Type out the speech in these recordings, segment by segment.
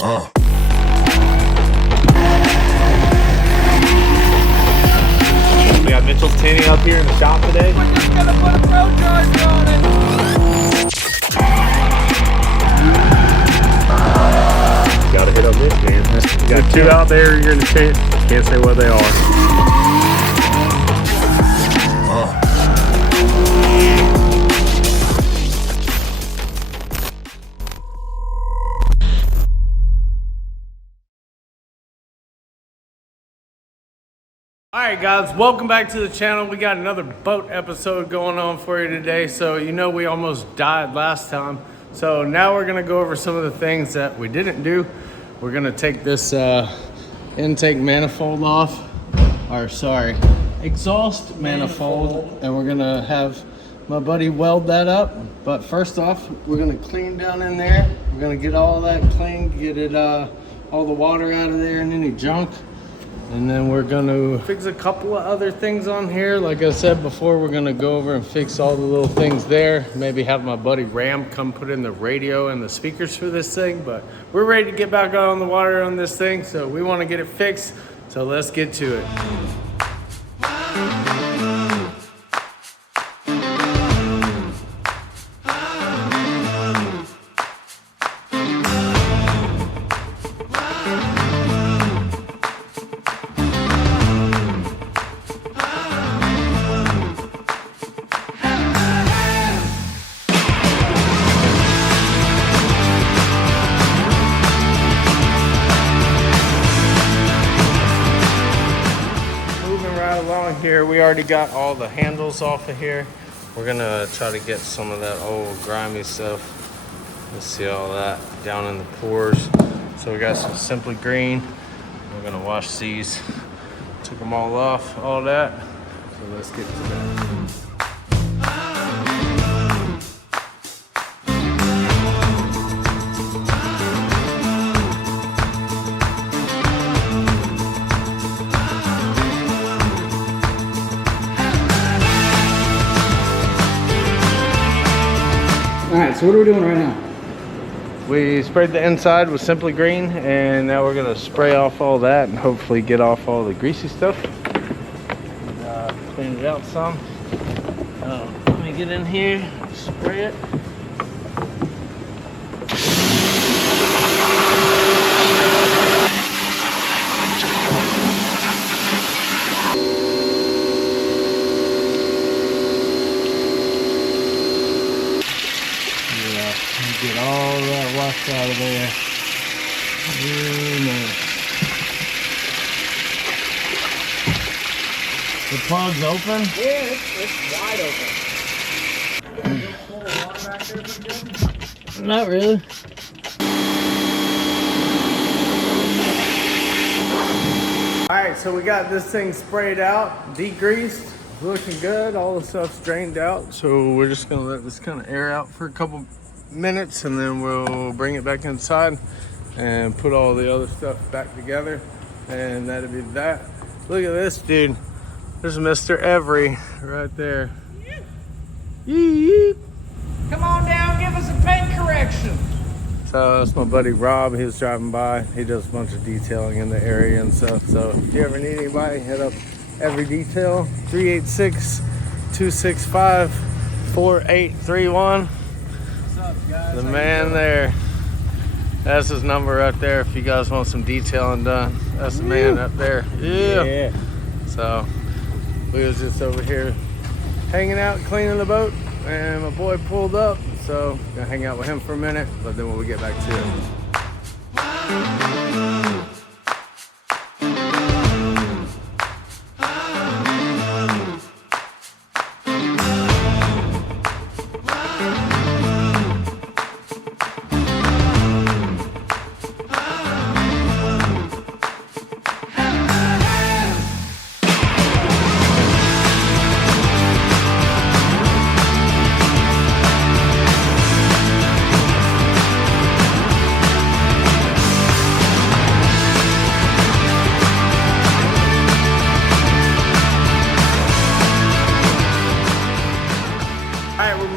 We got Mitchell's tanning up here in the shop today. We're just gonna put a pro charger on it. Gotta hit up this, man. You got two out there, you're in the tent. Can't say what they are. Alright guys, welcome back to the channel. We got another boat episode going on for you today. So you know we almost died last time. So now we're gonna go over some of the things that we didn't do. We're gonna take this intake manifold off, or sorry, exhaust manifold, and we're gonna have my buddy weld that up. But first off, we're gonna clean down in there. We're gonna get all that clean, get it all the water out of there and any junk. And then we're gonna fix a couple of other things on here. Like I said before, we're gonna go over and fix all the little things there. Maybe have my buddy Ram come put in the radio and the speakers for this thing. But we're ready to get back out on the water on this thing. So we wanna get it fixed. So let's get to it. Here we already got all the handles off of here. We're gonna try to get some of that old grimy stuff. Let's see all that down in the pores. So we got some Simply Green. We're gonna wash these. Took them all off, all that. So let's get to that. Alright, so what are we doing right now? We sprayed the inside with Simply Green, and now we're gonna spray off all that and hopefully get off all the greasy stuff. Clean it out some. Let me get in here, spray it. Get all that washed out of there. Ooh, man. The plug's open? Yeah, it's wide open. Pull the water back there pretty good? Not really. Alright, so we got this thing sprayed out, degreased, looking good. All the stuff's drained out. So we're just gonna let this kind of air out for a couple minutes, and then we'll bring it back inside and put all the other stuff back together, and that'll be that. Look at this, dude. There's Mr. Every right there. Yeet. Come on down, give us a paint correction. So that's my buddy Rob. He was driving by. He does a bunch of detailing in the area and stuff. So if you ever need anybody, hit up Every Detail, 386-265-4831. The man there, that's his number right there if you guys want some detailing done. That's the man up there. Yeah. So we was just over here hanging out, cleaning the boat, and my boy pulled up, so gonna hang out with him for a minute, but then when we get back to it.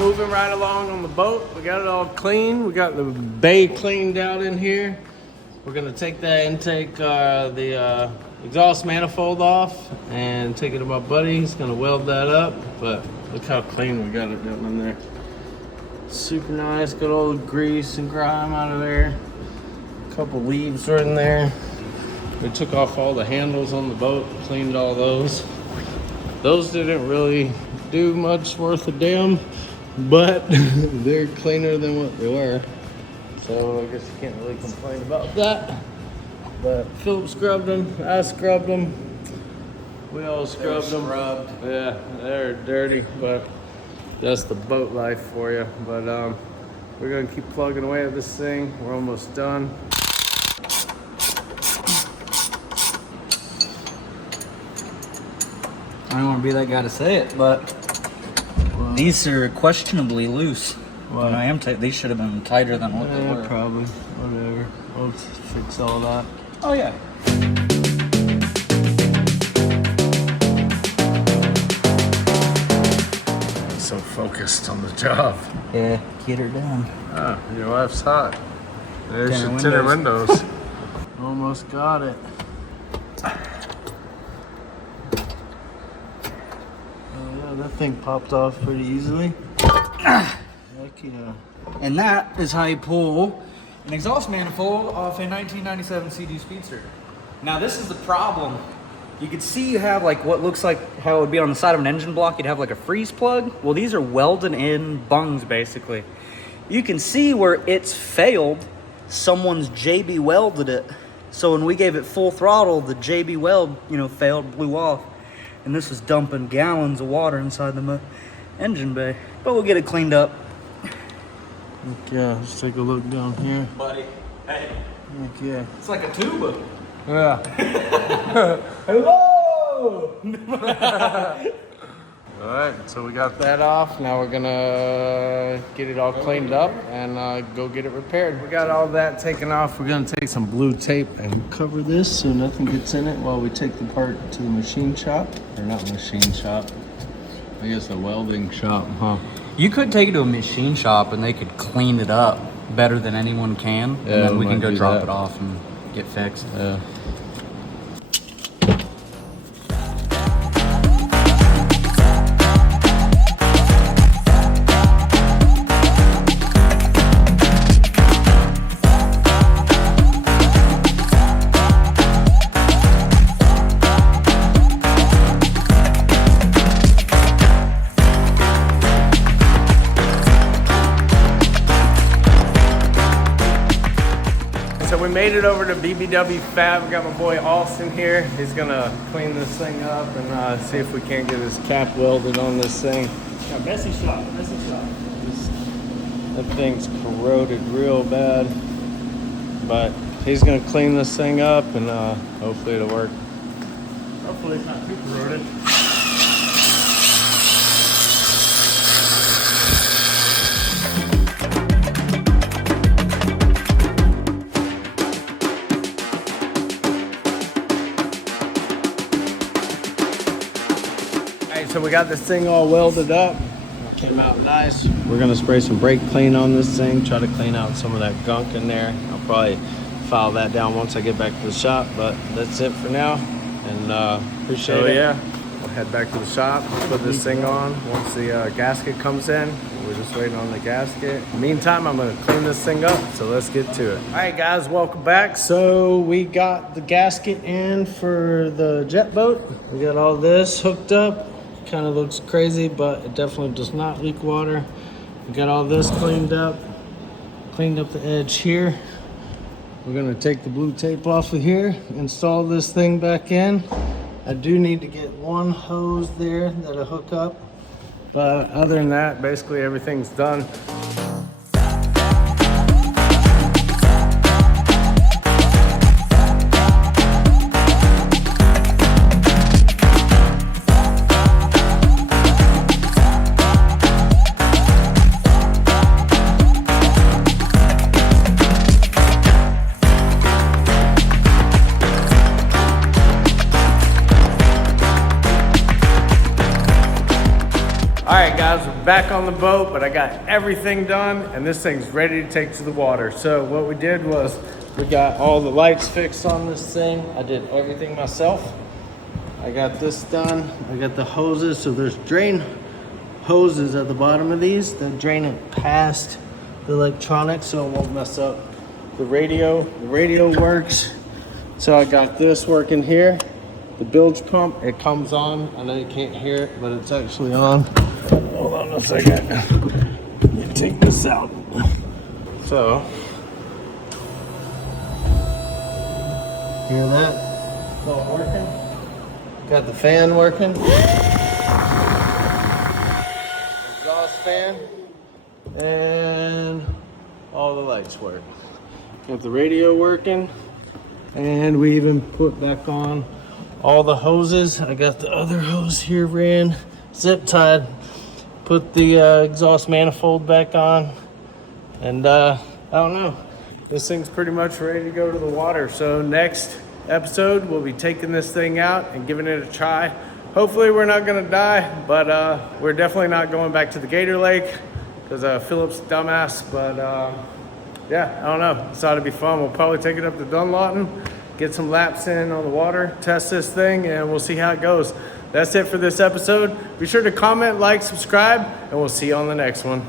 moving right along on the boat. We got it all clean. We got the bay cleaned out in here. We're gonna take that intake, the exhaust manifold off and take it to my buddy. He's gonna weld that up, but look how clean we got it down in there. Super nice, good old grease and grime out of there. A couple leaves right in there. We took off all the handles on the boat, cleaned all those. Those didn't really do much worth a damn, but they're cleaner than what they were. So I guess you can't really complain about that. But Philip scrubbed them, I scrubbed them. We all scrubbed them. Yeah, they're dirty, but that's the boat life for you. But we're gonna keep plugging away at this thing. We're almost done. I don't want to be that guy to say it, but these are questionably loose. What? And I am these should have been tighter than what they were. Probably. Whatever. We'll fix all that. Oh yeah. So focused on the job. Yeah, get her done. Ah, your wife's hot. There's Tinted your tinted windows. Almost got it. Oh yeah, that thing popped off pretty easily. Heck yeah. And that is how you pull an exhaust manifold off a 1997 CD Speedster. Now this is the problem. You can see you have like what looks like how it would be on the side of an engine block. You'd have like a freeze plug. Well, these are welded in bungs basically. You can see where it's failed. Someone's JB welded it. So when we gave it full throttle, the JB weld, failed, blew off. And this is dumping gallons of water inside the engine bay. But we'll get it cleaned up. Yeah, let's take a look down here. Buddy, hey. Heck yeah. It's like a tuba. Yeah. Hello! Alright, so we got that off. Now we're gonna get it all cleaned up and go get it repaired. We got all that taken off. We're gonna take some blue tape and cover this so nothing gets in it while we take the part to the machine shop. Or not machine shop. I guess the welding shop, huh? You could take it to a machine shop and they could clean it up better than anyone can. Yeah, and then we we can might go do drop that. it off and get fixed. Yeah. So we made it over to BBW Fab. We got my boy Austin here. He's gonna clean this thing up and see if we can't get his cap welded on this thing. Yeah, messy shop, messy shop. That thing's corroded real bad. But he's gonna clean this thing up and hopefully it'll work. Hopefully it's not too corroded. So we got this thing all welded up. Came out nice. We're gonna spray some brake clean on this thing, try to clean out some of that gunk in there. I'll probably file that down once I get back to the shop, but that's it for now. And appreciate it. Yeah, we'll head back to the shop, put this thing on. Once the gasket comes in, we're just waiting on the gasket. Meantime, I'm gonna clean this thing up, so let's get to it. All right, guys, welcome back. So we got the gasket in for the jet boat. We got all this hooked up. Kind of looks crazy, but it definitely does not leak water. We got all this cleaned up the edge here. We're gonna take the blue tape off of here, install this thing back in. I do need to get one hose there that'll hook up, but other than that, basically everything's done. All right, guys, we're back on the boat, but I got everything done and this thing's ready to take to the water. So what we did was We got all the lights fixed on this thing. I did everything myself. I got this done. I got the hoses. So there's drain hoses at the bottom of these that drain it past the electronics so it won't mess up the radio. The radio works. So I got this working here. The bilge pump, it comes on. I know you can't hear it, but it's actually on. Hold on a second. Let me take this out. So, hear that? It's all working. Got the fan working. Exhaust fan. And all the lights work. Got the radio working. And we even put back on all the hoses. I got the other hose here ran, zip tied. Put the exhaust manifold back on. And I don't know. This thing's pretty much ready to go to the water. So next episode, we'll be taking this thing out and giving it a try. Hopefully we're not gonna die, but we're definitely not going back to the Gator Lake because Philip's a dumbass. But yeah, I don't know. This ought to be fun. We'll probably take it up to Dunlawton, get some laps in on the water, test this thing, and we'll see how it goes. That's it for this episode. Be sure to comment, like, subscribe, and we'll see you on the next one.